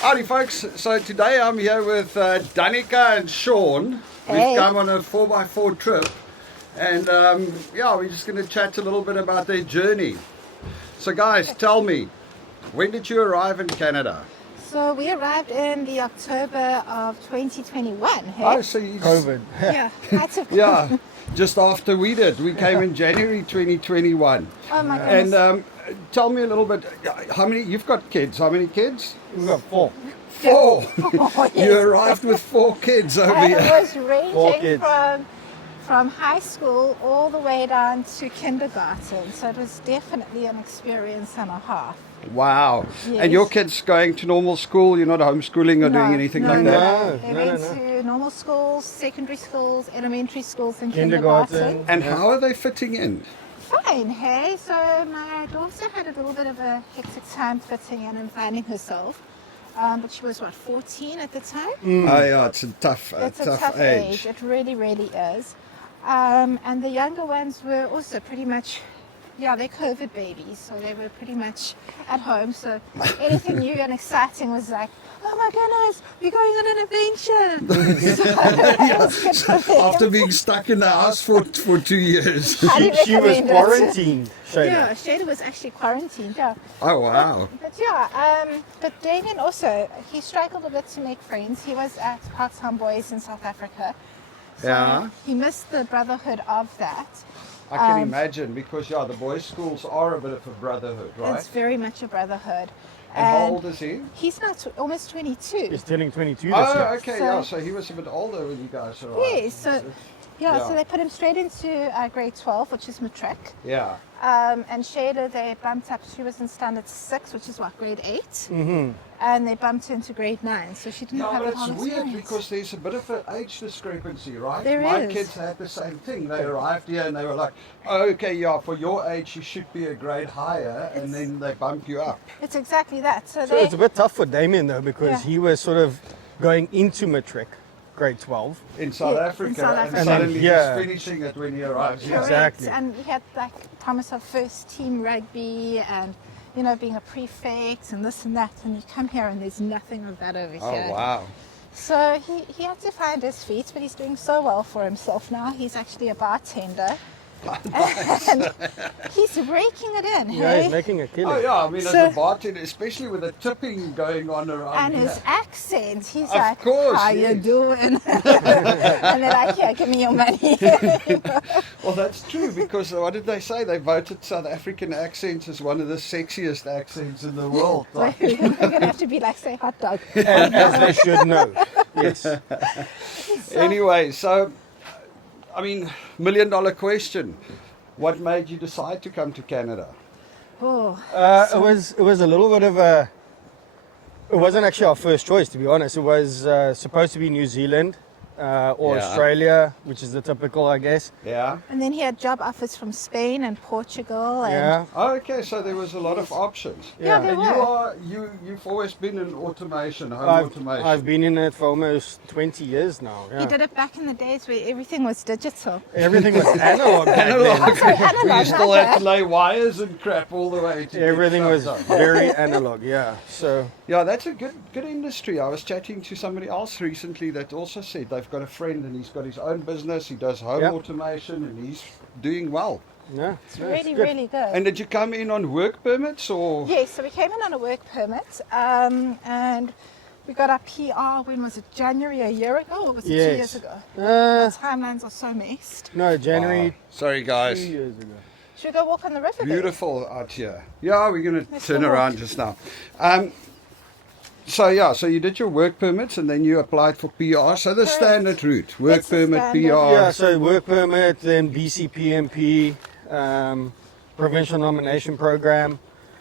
Howdy folks, so today I'm here with Daneka and Shaun. Hey. We've come on a 4x4 trip and we're just going to chat a little bit about their journey. So guys, tell me, when did you arrive in Canada? So we arrived in the October of 2021. Hey? Oh, so you... COVID. Yeah, that's a Yeah, just after we did. We came in January 2021. Oh my goodness. And tell me a little bit, how many, you've got kids, how many kids? We've got four. 4! Oh, yes. You arrived with 4 kids over And it here. was Four ranging kids. from high school all the way down to kindergarten. So it was definitely an experience and a half. Wow. Yes. And your kids going to normal school? You're not homeschooling or doing anything like that? No. They No, went no. to normal schools, secondary schools, elementary schools, and Kindergarten. kindergarten. And how are they fitting in? Fine, hey. So my daughter had a little bit of a hectic time fitting in and finding herself. But she was, 14 at the time? Oh yeah, it's a tough Age. It really, really is. And the younger ones were also pretty much, they're COVID babies. So they were pretty much at home. So anything new and exciting was like, oh my goodness, we're going on an adventure. So it was good for them. After being stuck in the house for 2 years. Highly She was recommend it. quarantined, Shayla. Yeah, Shayla was actually quarantined, yeah. Oh wow. But Damien also, he struggled a bit to make friends. He was at Part-Time Boys in South Africa. So Yeah. he missed the brotherhood of that. I can imagine because the boys' schools are a bit of a brotherhood, right? It's very much a brotherhood. And how old is he? He's now almost 22. He's turning 22 this Oh, year. okay, So- so he was a bit older when you guys arrived. Yes, so Yeah. so they put him straight into grade 12, which is matric. Yeah. And Shayla, they bumped up. She was in standard 6, which is grade 8. Mm-hmm. And they bumped her into grade 9, so she didn't No, have but a it's whole weird experience. because there's a bit of an age discrepancy, right? There My is. kids had the same thing. They arrived here and they were like, oh, okay, for your age you should be a grade higher, and then they bump you up. It's exactly that. So So it's a bit tough for Damien though because Yeah. he was sort of going into matric, grade 12. In South Yeah, in Africa, South and Africa. suddenly Yeah. he's finishing it when he arrives here. Correct. Exactly. And we had promise of first team rugby and being a prefect and this and that, and you come here and there's nothing of that over Oh, here. wow. So he had to find his feet, but he's doing so well for himself now. He's actually a bartender. And he's raking it in, Yeah, hey? he's making a killing. Oh, yeah, I mean, So- as a bartender, especially with the tipping going on around And here. his accent, he's Of like, course, how you yes. doing? And they're like, yeah, give me your money. Well, that's true, because what did they say? They voted South African accents as one of the sexiest accents in the world. So you're going to have to be like, say, hot dog. As they should know. Yes. Anyway, so, I mean, $1 million question. What made you decide to come to Canada? Oh, It was a little bit of a. It wasn't actually our first choice, to be honest. It was supposed to be New Zealand or Yeah. Australia, which is the typical, I guess. Yeah? and then he had job offers from Spain and Portugal. And Yeah. Oh, okay, so there was a lot of options. Yeah, there And were. you've always been in automation, home I've, automation. I've been in it for almost 20 years now. He Yeah. did it back in the days where everything was digital. Everything was analog back then. Analog. analog, You still not had to lay wires and crap all the way to Everything get was stuff done. very analog, yeah. So Yeah, that's a good industry. I was chatting to somebody else recently that also said they've got a friend and he's got his own business. He does home Yep. automation and he's doing well. yeah, It's really, really good. And did you come in on work permits or? Yes, so we came in on a work permit, and we got our PR, when was it, January a year ago, or was it 2 Yes. years ago? Uh, The timelines are so mixed. no, January Sorry 2 guys. years ago. Should we go walk on the river? Beautiful out here. Yeah, we're going to Let's turn go around walk. just now. So you did your work permits and then you applied for PR. So the Correct. standard route, work It's the permit, standard. PR. Yeah, so work permit, then BCPMP, provincial nomination program.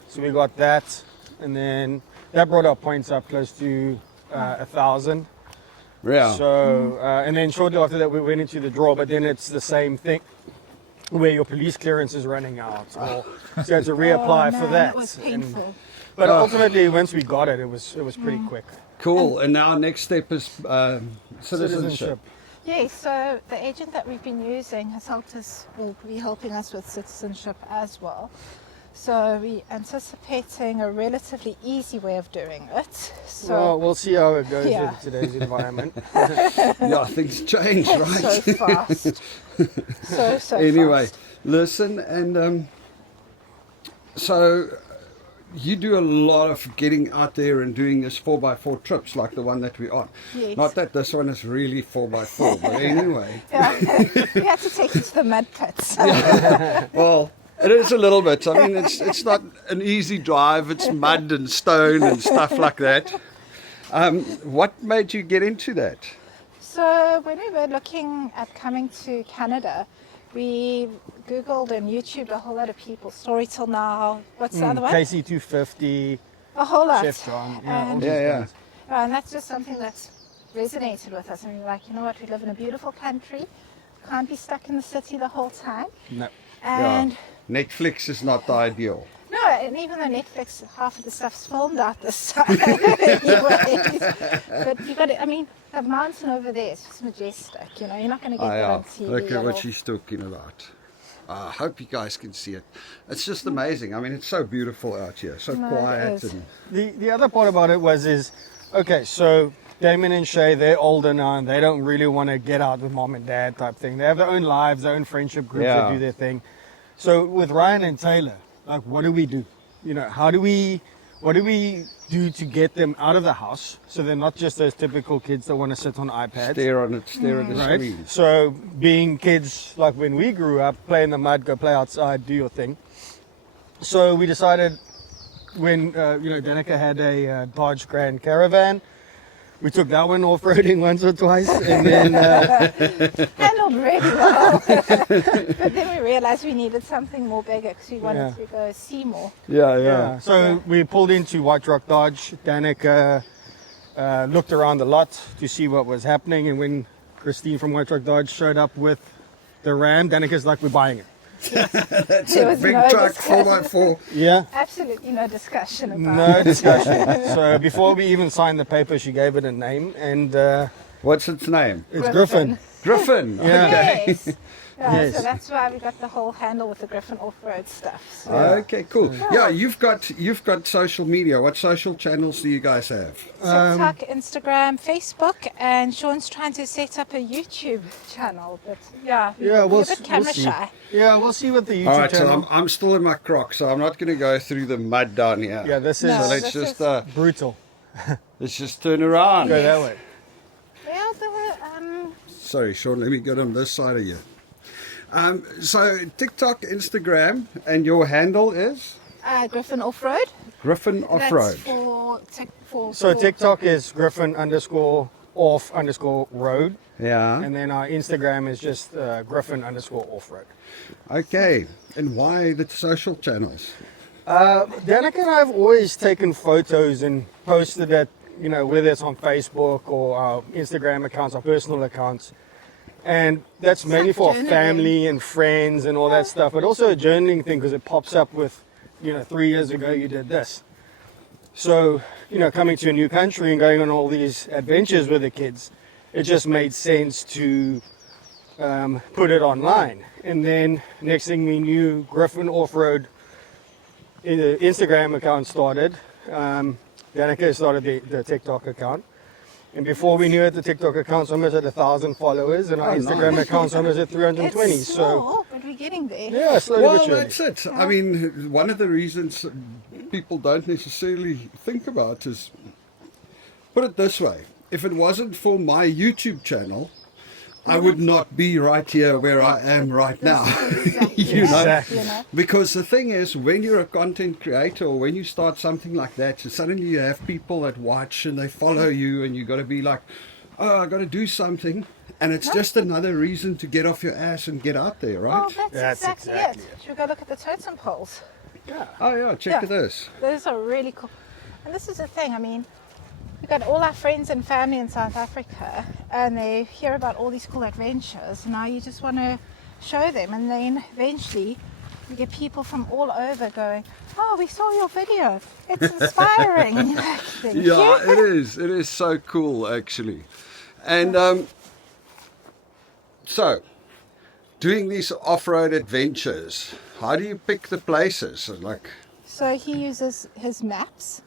So we got that, and then that brought our points up close to 1,000. Yeah. So and then shortly after that we went into the draw, but then it's the same thing where your police clearance is running out, or so you have to reapply for that. It was And- painful. but ultimately, once we got it, it was pretty quick. Cool. And now next step is citizenship. Yes, so the agent that we've been using has helped us, will be helping us with citizenship as well. So we're anticipating a relatively easy way of doing it. So Well, we'll see how it goes Yeah. in today's environment. Yeah, things change, right? so fast. so Anyway, fast. listen, and so you do a lot of getting out there and doing this 4x4 trips like the one that we're on. Yes. Not that this one is really 4x4, but anyway. Yeah. We had to take it to the mud pits. Well, it is a little bit. I mean, it's not an easy drive. It's mud and stone and stuff like that. What made you get into that? So when we were looking at coming to Canada, we Googled and YouTubed a whole lot of people. Story Till Now. What's the other one? KC250, A whole lot. Chef John. Yeah, all And, these Yeah, guys. and that's just something that's resonated with us. And we were like, you know what? We live in a beautiful country. Can't be stuck in the city the whole time. No. And Yeah. Netflix is not the ideal. no, and even though Netflix, half of the stuff's filmed out this side. Anyways. But you got it. I mean, the mountain over there is just majestic. You know, you're not going to get that on TV. Look at at what all. she's talking about. I hope you guys can see it. It's just amazing. I mean, it's so beautiful out here, so No, it quiet. is. And The other part about it is, okay, so Damon and Shay, they're older now and they don't really want to get out with mom and dad type thing. They have their own lives, their own friendship groups that Yeah. do their thing. So with Ryan and Taylor, like, what do we do? You know, what do we do to get them out of the house so they're not just those typical kids that want to sit on iPads? stare at the Right? screen. So being kids like when we grew up, play in the mud, go play outside, do your thing. So we decided when Daneka had a Dodge Grand Caravan, we took that one off-roading once or twice, and then Handled really well. But then we realized we needed something more bigger because we wanted to go see more. Yeah. So we pulled into White Rock Dodge. Daneka looked around a lot to see what was happening, and when Christine from White Rock Dodge showed up with the Ram, Daneka's like, "We're buying it." That's There a was big no truck, discussion. 4x4. Yeah. Absolutely no discussion about No it. discussion. So before we even signed the paper, she gave it a name, and What's its name? it's Griffin. Griffin. Yeah. Yes. Yeah, Yes. So that's why we got the whole handle with the Griffin off-road stuff. So. Okay, cool. Yeah, you've got social media. What social channels do you guys have? TikTok, Instagram, Facebook, and Sean's trying to set up a YouTube channel. But yeah, Yeah, we're we'll a bit see. camera shy. Yeah, we'll see what the YouTube All right, so channel. I'm still in my Crocs, so I'm not going to go through the mud down here. Yeah, this is No, So let's this just is- brutal. let's just turn around. Go that way. Well, Sorry, Sean, let me get on this side of you. So TikTok, Instagram, and your handle is Griffin Off-Road. Griffin That's Off-Road. So TikTok is Griffin_off_road, Yeah. and then our Instagram is just Griffin_off-road. Okay. And why the social channels? Daneka and I have always taken photos and posted it, you know, whether it's on Facebook or our Instagram accounts, our personal accounts. And that's mainly for journaling. family and friends and all that stuff, but also a journaling thing because it pops up with, 3 years ago you did this. So, coming to a new country and going on all these adventures with the kids, it just made sense to put it online. And then next thing we knew, Griffin Off-Road Instagram account started. Daneka started the TikTok account. And before we knew it, the TikTok account's almost at 1,000 followers, and our Instagram account's almost at 320. It's small, but we're getting there. Yeah, slowly Well, but surely. that's it. I mean, one of the reasons people don't necessarily think about is, put it this way, if it wasn't for my YouTube channel, I would not be right here where I am right now. Exactly. You know? Exactly. Because the thing is, when you're a content creator or when you start something like that, so suddenly you have people that watch and they follow you, and you got to be like, oh, I got to do something. And it's just another reason to get off your ass and get out there, Well, right? that's exactly it. Should we go look at the totem poles? Oh, yeah, check Yeah. this. Those are really cool. And this is the thing, I mean, we've got all our friends and family in South Africa, and they hear about all these cool adventures, and now you just want to show them, and then eventually you get people from all over going, oh, we saw your video, it's inspiring. And you're like, thank Yeah, you. it is. It is so cool, actually. And so, doing these off-road adventures, how do you pick the places? Like, So he uses his maps.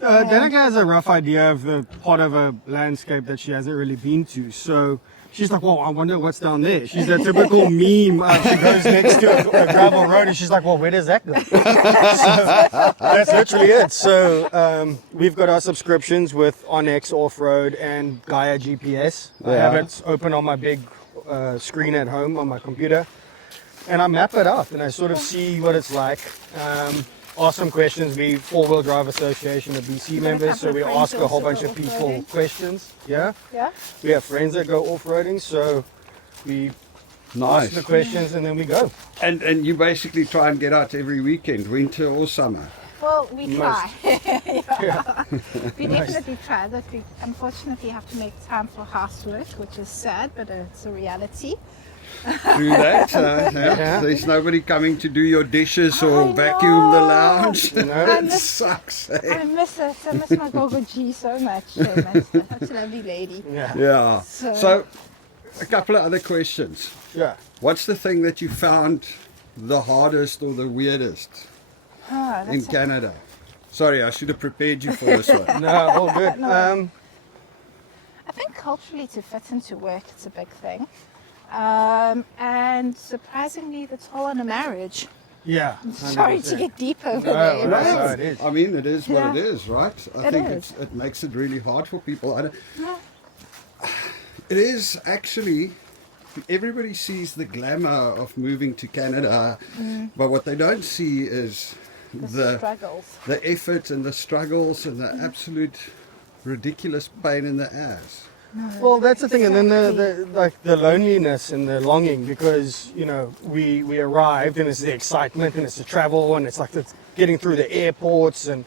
Daneka has a rough idea of the part of a landscape that she hasn't really been to. So she's like, well, I wonder what's down there. She's a typical meme. She goes next to a gravel road and she's like, well, where does that go? So that's literally it. So we've got our subscriptions with Onyx Off-Road and Gaia GPS. I have it open on my big screen at home on my computer. And I map it out and I sort of see what it's like. Ask some questions. We Four-Wheel Drive Association of BC members, so we ask a whole bunch of people questions. Yeah. Yeah. We have friends that go off-roading, so we ask the questions and then we go. And you basically try and get out every weekend, winter or summer. Well, we try. Yeah. We definitely try. That we unfortunately have to make time for housework, which is sad, but it's a reality. Through that, there's nobody coming to do your dishes or vacuum the lounge. It sucks. I miss it. I miss my Gogo G so much. Such a lovely lady. Yeah. So, a couple of other questions. Yeah. What's the thing that you found the hardest or the weirdest in Canada? Sorry, I should have prepared you for this one. No, all good. No. I think culturally to fit into work, it's a big thing. And surprisingly, the toll on a marriage. Yeah. Sorry to get deep over No, there. that's how it is. I mean, it is what Yeah. it is, right? I It think is. it makes it really hard for people. Yeah. It is actually, everybody sees the glamour of moving to Canada, but what they don't see is The struggles. the effort and the struggles and the absolute ridiculous pain in the ass. Well, that's the thing, and then the loneliness and the longing, because we arrived and it's the excitement and it's the travel and it's like the getting through the airports and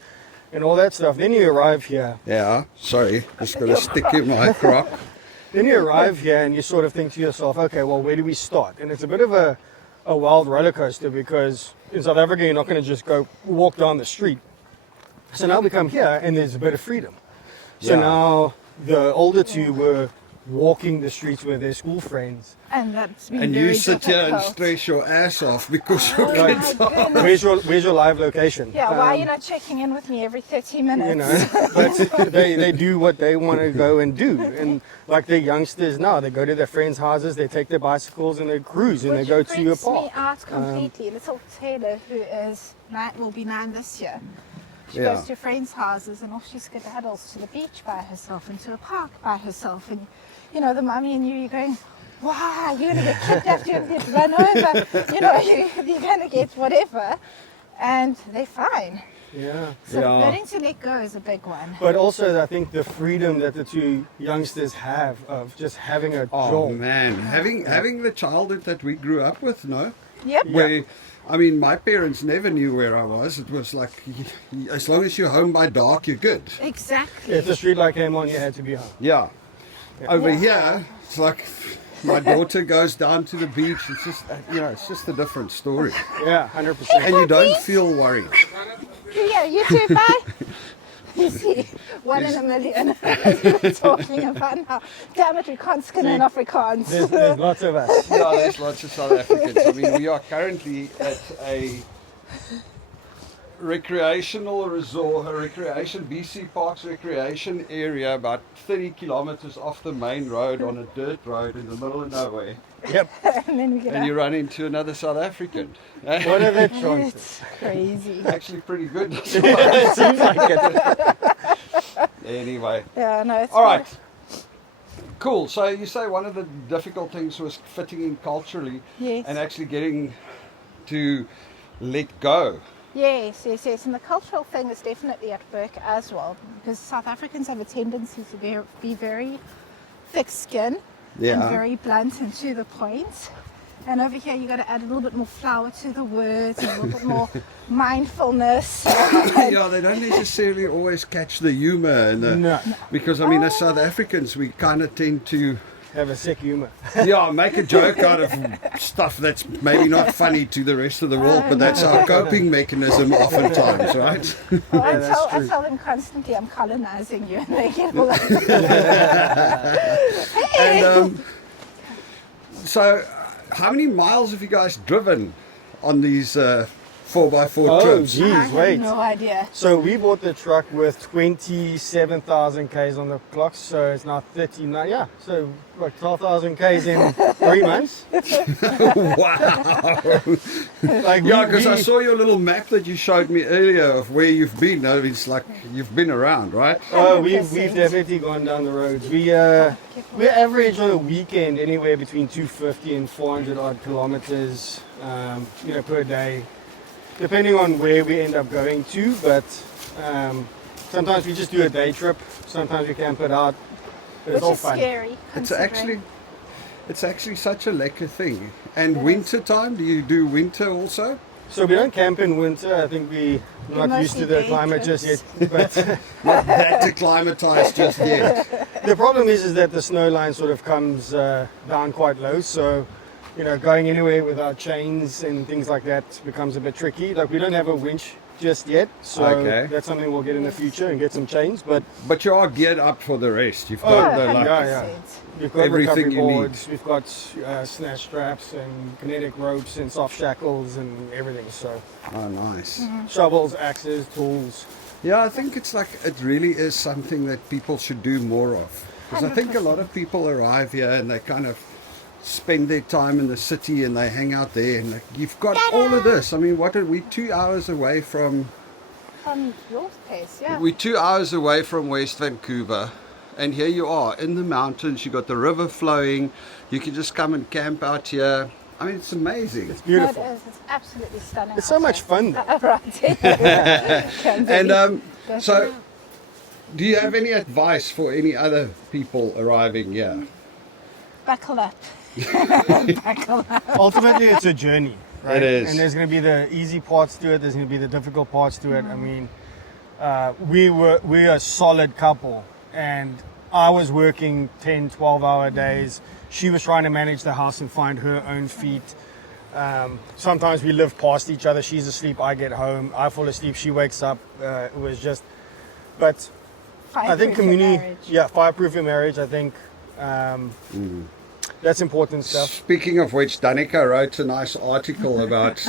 all that stuff. Then you arrive here. Yeah, sorry, just got to stick in my crock. Then you arrive here and you sort of think to yourself, okay, well, where do we start? And it's a bit of a wild roller coaster, because in South Africa you're not going to just go walk down the street. So now we come here and there's a bit of freedom. So Yeah. now the older two were walking the streets with their school friends. And that's been And very you sit here and difficult. stress your ass off because your Oh kids my are... goodness. Where's your live location? Yeah, why are you not checking in with me every 30 minutes? You know, but they do what they want to go and do. And like the youngsters now, they go to their friends' houses, they take their bicycles and they cruise and they go to a Which park. freaks me out completely. Little Taylor, who is will be 9 this year, she Yeah. goes to friends' houses and off she skedaddles to the beach by herself and to a park by herself. And the mummy and you're going, wow, you're going to get kidnapped, you're going to get run over, you're going to get whatever. And they're fine. Yeah. So Yeah. learning to let go is a big one. But also, I think the freedom that the two youngsters have of just having a Oh job. man, having the childhood that we grew up with, no? Yep. Where, I mean, my parents never knew where I was. It was like, as long as you're home by dark, you're good. Exactly. If the street light came on, you had to be home. Yeah. Over here, it's like my daughter goes down to the beach. It's just, it's just a different story. Yeah, 100%. And you don't feel worried. Yeah, you too, bye. You see, 1 in a million. As we were talking about now. Damn it, we can't skin in Afrikaans. There's lots of us. Yeah, there's lots of South Africans. I mean, we are currently at a recreational resort, BC Parks recreation area, about 30 kilometers off the main road on a dirt road in the middle of nowhere. Yep. And then we get And you out. run into another South African. What are the chances? It's crazy. Actually pretty good. It seems like it. Anyway. Yeah, no, it's All fine. right. Cool. So you say one of the difficult things was fitting in culturally Yes. and actually getting to let go. Yes. And the cultural thing is definitely at work as well, because South Africans have a tendency to be very thick-skinned and very blunt and to the point. And over here, you got to add a little bit more flower to the words, and a little bit more mindfulness. Yeah, they don't necessarily always catch the humor, and No. because I mean, as South Africans, we kind of tend to, Have a sick humor. make a joke out of stuff that's maybe not funny to the rest of the world, but that's our coping mechanism oftentimes, right? Well, that's I true. tell them constantly I'm colonizing you, and they get all And so how many miles have you guys driven on these 4x4 Oh, trips? geez, I have wait. no idea. So we bought the truck with 27,000 Ks on the clock, so it's now 39, yeah, so like 12,000 Ks in 3 months. Wow. Like Yeah, because I saw your little map that you showed me earlier of where you've been. No, it's like you've been around, right? Oh, we've 100%. definitely gone down the roads. We average on a weekend anywhere between 250 and 400 odd kilometers, per day, depending on where we end up going to. But sometimes we just do a day trip. Sometimes we camp it out. It's Which all is fun. scary. It's actually such a lekker thing. And It is. winter time, do you do winter also? So we don't camp in winter. I think we're not used to mostly the day climate trips. just yet. But Not that acclimatized just yet. the problem is that the snow line sort of comes down quite low. So, going anywhere without chains and things like that becomes a bit tricky. Like we don't have a winch just yet. So Okay. that's something we'll get in the future and get some chains. But But you are geared up for the rest. You've Oh, got the like. 100%. we've got Everything recovery you need. boards. We've got snatch straps and kinetic ropes and soft shackles and everything. So Oh, nice. shovels, axes, tools. Yeah, I think it's like it really is something that people should do more of. Because I think a lot of people arrive here and they kind of spend their time in the city and they hang out there and like, you've got all of this. I mean, what are we 2 hours away from? From your place, yeah. We're 2 hours away from West Vancouver, and here you are in the mountains. You got the river flowing. You can just come and camp out here. I mean, it's amazing. It's beautiful. No, it is. It's absolutely stunning. It's so out much here. fun though. Right. Can be. And so, Definitely. do you have any advice for any other people arriving here? Buckle up. Ultimately, it's a journey. Right? It is. And there's going to be the easy parts to it. There's going to be the difficult parts to it. I mean, we're a solid couple, and I was working 10, 12-hour days. She was trying to manage the house and find her own feet. Sometimes we live past each other. She's asleep, I get home, I fall asleep, she wakes up. It was just, but I think Fireproof your community, marriage. fireproof your marriage. I think that's important stuff. Speaking of which, Daneka wrote a nice article about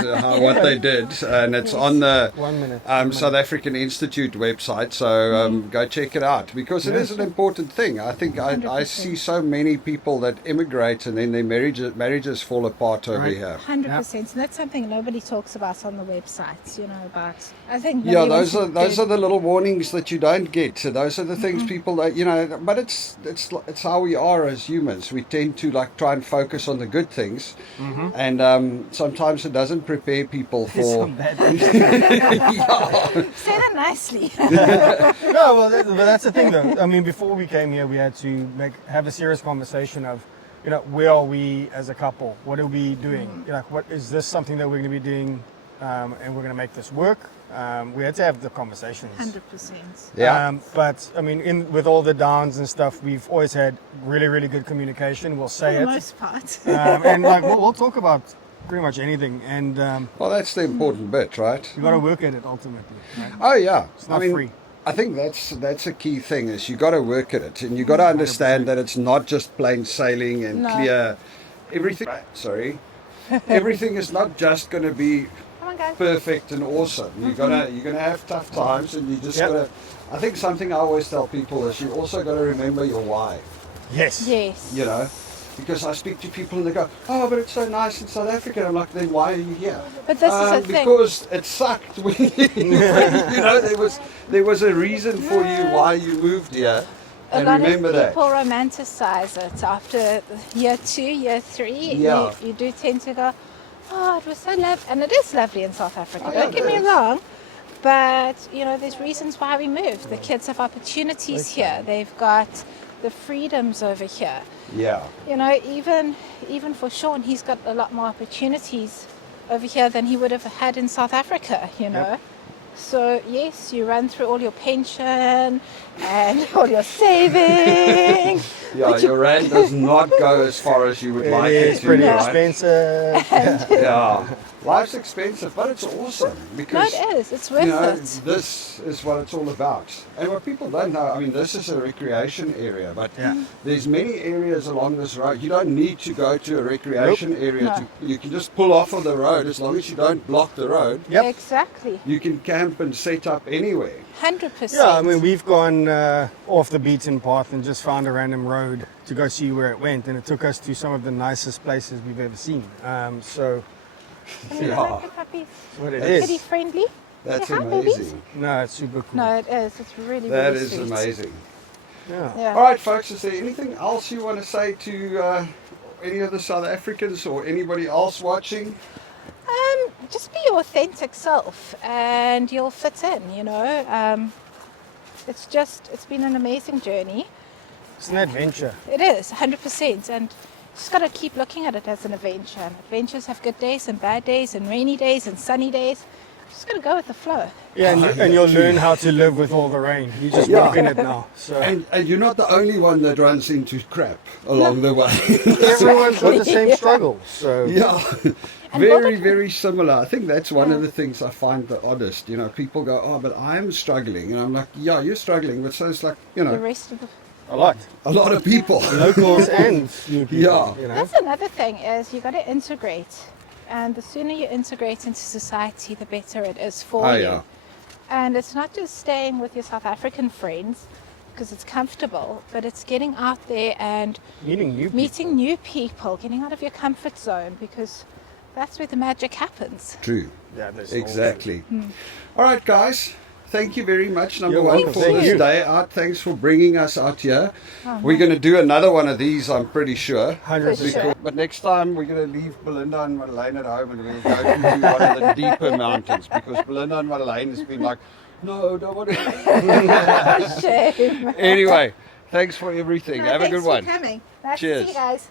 what they did, and it's on the 1 minute. South African Institute website, so go check it out, because it is an important thing. I think I 100%. see so many people that immigrate and then their marriages fall apart over Right. here. 100%. And that's something nobody talks about on the websites, about. I think. Yeah, nobody those wants are to those are the little warnings that you don't get. So those are the things people that But it's how we are as humans. We tend to like try and focus on the good things, and sometimes it doesn't prepare people for. Some bad things. Say that nicely. No, well, but that's the thing, though. I mean, before we came here, we had to have a serious conversation of, where are we as a couple? What are we doing? What is this something that we're going to be doing, and we're going to make this work? We had to have the conversations. 100%. Yeah. But I mean, with all the downs and stuff, we've always had really, really good communication. We'll For say the it, most part. and we'll talk about pretty much anything, and Well, that's the important bit, right? you got to work at it ultimately. Right? Oh yeah, It's not free. I think that's a key thing is you got to work at it, and you got to understand that it's not just plain sailing and No. clear. Everything. Sorry, everything is not just going to be Come on, guys. perfect and awesome. You're gonna have tough times, and you just Yep. gotta. I think something I always tell people is you also got to remember your why. Yes. Yes. Because I speak to people and they go, "Oh, but it's so nice in South Africa." I'm like, "Then why are you here?" But this is the thing. Because it sucked. When there was a reason for you why you moved here, A and lot remember of that. people romanticize it after year 2, year 3. Yeah. You do tend to go, oh, it was so lovely. And it is lovely in South Africa, Oh, yeah, don't get it me is. wrong. But, there's reasons why we moved. The kids have opportunities here. They've got the freedoms over here. Yeah. Even for Shaun, he's got a lot more opportunities over here than he would have had in South Africa, Yep. So yes, you run through all your pension and all your savings. Yeah, your rand does not go as far as you would like it It's to, pretty right? expensive. Yeah. life's expensive, but it's awesome No, because it is. It's worth you know, it. this is what it's all about. And what people don't know, I mean, this is a recreation area, but there's many areas along this road. You don't need to go to a recreation area. No. You can just pull off of the road as long as you don't block the road. Yep. Exactly. You can camp and set up anywhere. 100%. Yeah, I mean, we've gone off the beaten path and just found a random road to go see where it went, and it took us to some of the nicest places we've ever seen. So, I mean, Yeah. like the puppies. that's what it Pretty is. friendly. That's Say hi, babies. amazing. No, it's super cool. No, it is. It's really, That really is sweet. amazing. Yeah. Yeah. All right, folks, is there anything else you want to say to any of the South Africans or anybody else watching? Just be your authentic self and you'll fit in, you know. It's been an amazing journey. It's an adventure. It is, 100%. And just got to keep looking at it as an adventure. And adventures have good days and bad days and rainy days and sunny days. Just got to go with the flow. Yeah, and you'll learn how to live with all the rain. You just Yeah. walk in it now. So And you're not the only one that runs into crap along the way. everyone's got the same struggle. So Yeah, And very, what- very similar. I think that's one of the things I find the oddest. You know, people go, oh, but I'm struggling. And I'm like, yeah, you're struggling. But so it's like, you The know, rest of the... a lot. a lot of people. Locals and new people. Yeah. You know? That's another thing is you got to integrate. And the sooner you integrate into society, the better it is for Oh, you. yeah. And it's not just staying with your South African friends because it's comfortable, but it's getting out there and Meeting new people. meeting new people, getting out of your comfort zone because that's where the magic happens. True. Yeah, there's Exactly. All right, guys. Thank you very much, number You're one, welcome. for Thank this you. day out. Thanks for bringing us out here. Oh, We're going to do another one of these, I'm pretty sure. 100%. Sure. But next time we're going to leave Belinda and Madeleine at home and we'll go to one of the deeper mountains because Belinda and Madeleine has been like, no, don't want to. Shame. Anyway, thanks for everything. No, Have a thanks good one. for coming. Nice to Cheers. see you guys.